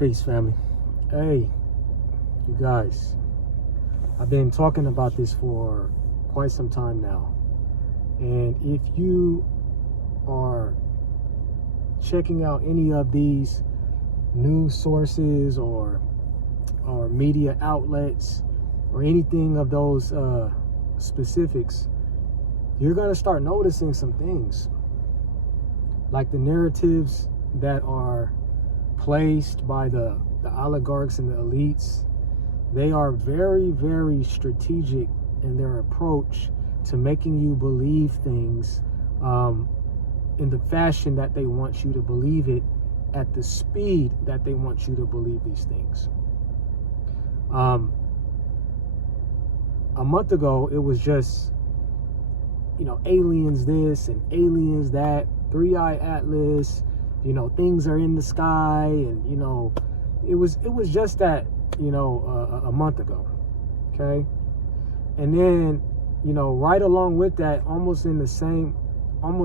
Peace, family. Hey, you guys. I've been talking about this for quite some time now. And if you are checking out any of these news sources or media outlets or anything of those specifics, you're going to start noticing some things. Like the narratives that are placed by the oligarchs and the elites. They are very, very strategic in their approach to making you believe things in the fashion that they want you to believe it, at the speed that they want you to believe these things. A month ago, it was just, aliens this and aliens that, three-eye atlas, things are in the sky, and it was just that, a month ago. Okay. And then, right along with that, almost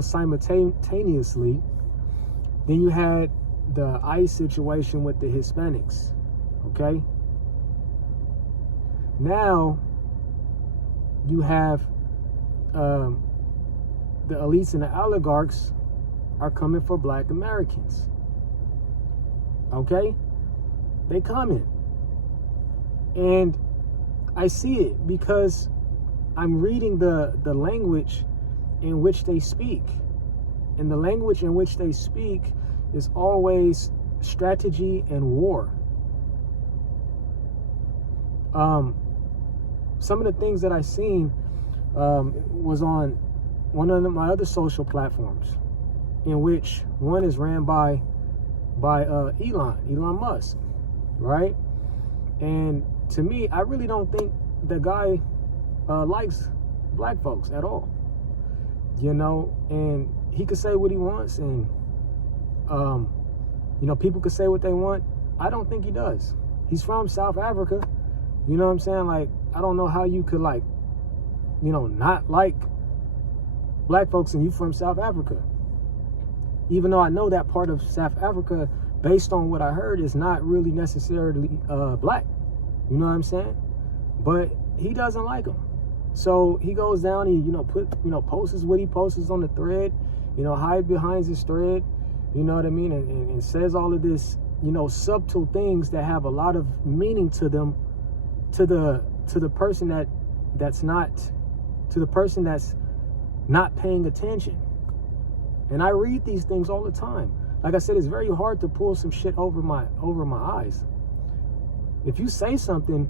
simultaneously, then you had the ICE situation with the Hispanics. Okay. Now you have the elites and the oligarchs are coming for Black Americans. Okay? They coming. And I see it because I'm reading the language in which they speak. And the language in which they speak is always strategy and war. Some of the things that I seen was on one of my other social platforms, in which one is ran by Elon Musk, right? And to me, I really don't think the guy likes Black folks at all, and he could say what he wants, and people could say what they want. I don't think he does. He's from South Africa. You know what I'm saying? Like, I don't know how you could not like Black folks and you from South Africa. Even though I know that part of South Africa, based on what I heard, is not really necessarily Black. You know what I'm saying? But he doesn't like them. So he goes down, he posts what he posts on the thread, hide behind his thread, you know what I mean, and says all of this, subtle things that have a lot of meaning to them, to the person that's not paying attention. And I read these things all the time. Like I said, it's very hard to pull some shit over my eyes. If you say something,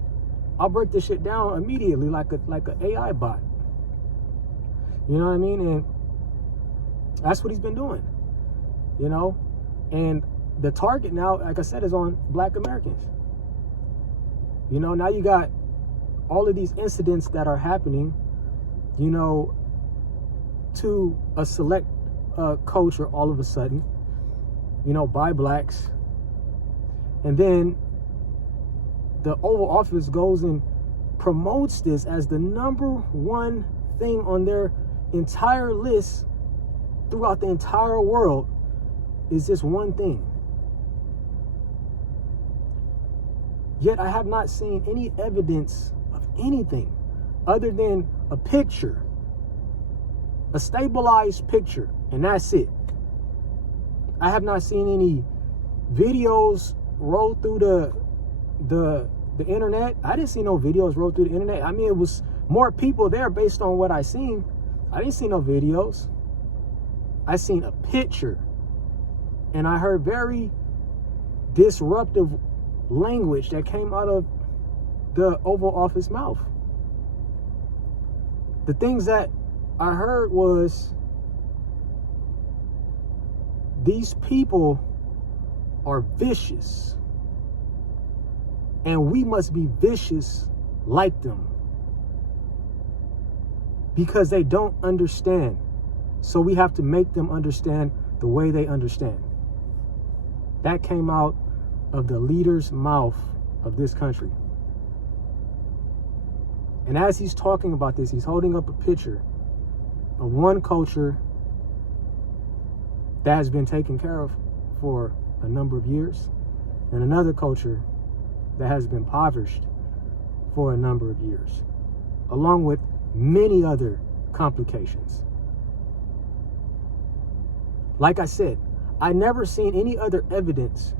I'll break this shit down immediately, like a AI bot. You know what I mean? And that's what he's been doing. And the target now, like I said, is on Black Americans. Now you got all of these incidents that are happening, to a select culture all of a sudden, by Blacks. And then the Oval Office goes and promotes this as the number one thing on their entire list throughout the entire world, is this one thing. Yet I have not seen any evidence of anything other than a picture, a stabilized picture, and that's it. I have not seen any videos roll through the internet. I didn't see no videos roll through the internet. I mean, it was more people there based on what I seen. I didn't see no videos. I seen a picture, and I heard very disruptive language that came out of the Oval Office mouth. The things that I heard was, these people are vicious, and we must be vicious like them, because they don't understand. So we have to make them understand the way they understand. That came out of the leader's mouth of this country. And as he's talking about this, he's holding up a picture of one culture that has been taken care of for a number of years, and another culture that has been impoverished for a number of years, along with many other complications. Like I said, I never seen any other evidence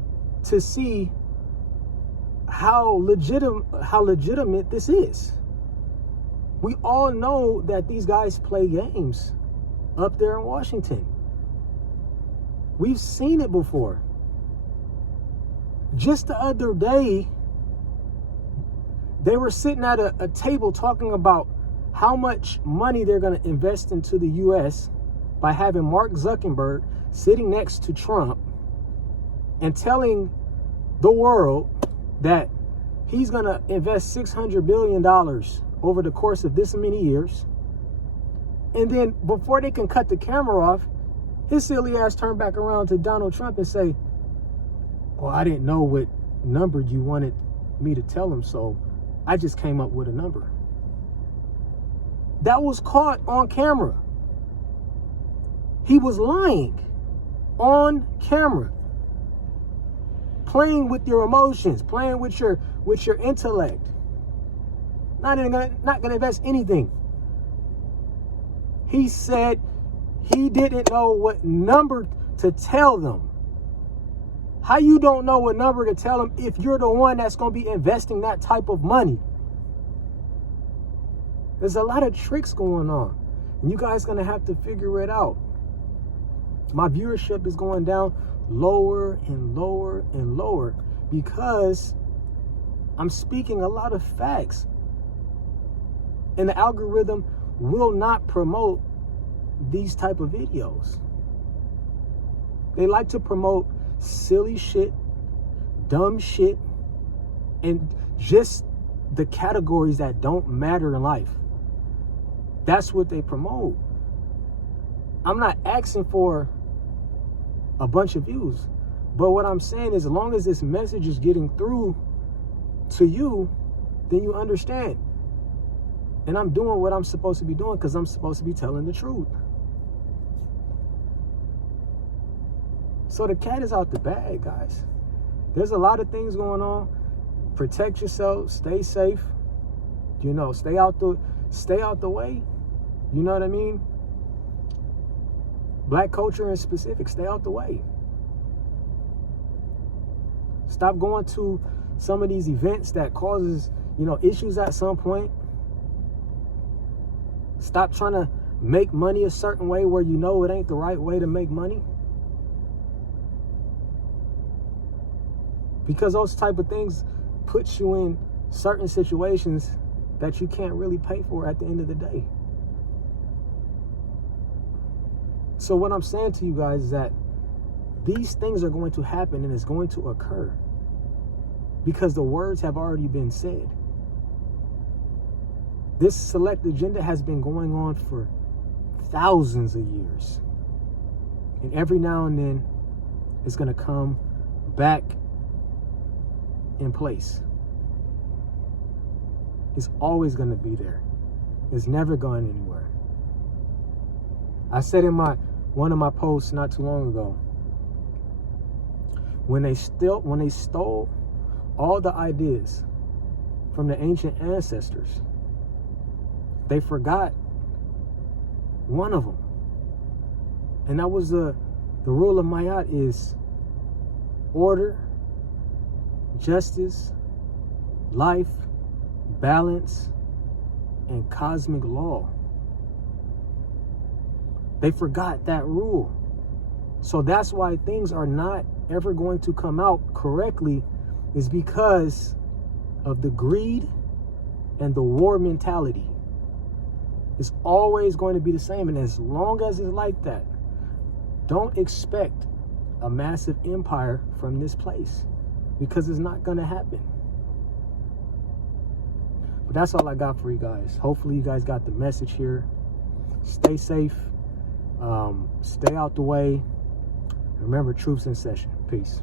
to see how legitimate this is. We all know that these guys play games up there in Washington. We've seen it before. Just the other day, they were sitting at a table talking about how much money they're going to invest into the U.S. by having Mark Zuckerberg sitting next to Trump and telling the world that he's going to invest $600 billion over the course of this many years. And then before they can cut the camera off, his silly ass turned back around to Donald Trump and say, well, I didn't know what number you wanted me to tell him, so I just came up with a number. That was caught on camera. He was lying on camera, playing with your emotions, playing with your intellect. Not gonna invest anything. He said he didn't know what number to tell them. How you don't know what number to tell them if you're the one that's going to be investing that type of money? There's a lot of tricks going on, and you guys going to have to figure it out. My viewership is going down lower and lower and lower because I'm speaking a lot of facts, and the algorithm will not promote these type of videos. They like to promote silly shit, dumb shit, and just the categories that don't matter in life. That's what they promote. I'm not asking for a bunch of views, but what I'm saying is, as long as this message is getting through to you, then you understand. And I'm doing what I'm supposed to be doing because I'm supposed to be telling the truth. So the cat is out the bag, guys. There's a lot of things going on. Protect yourself. Stay safe. You know, stay out the way. You know what I mean? Black culture in specific, stay out the way. Stop going to some of these events that causes, issues at some point. Stop trying to make money a certain way where you know it ain't the right way to make money. Because those type of things put you in certain situations that you can't really pay for at the end of the day. So what I'm saying to you guys is that these things are going to happen and it's going to occur because the words have already been said. This select agenda has been going on for thousands of years. And every now and then it's going to come back in place. It's always going to be there. It's never going anywhere. I said in one of my posts not too long ago, when they stole all the ideas from the ancient ancestors, they forgot one of them. And that was the rule of Mayat is order, justice, life, balance, and cosmic law. They forgot that rule. So that's why things are not ever going to come out correctly, is because of the greed and the war mentality. It's always going to be the same. And as long as it's like that, don't expect a massive empire from this place, because it's not going to happen. But that's all I got for you guys. Hopefully you guys got the message here. Stay safe. Stay out the way. Remember, truth's in session. Peace.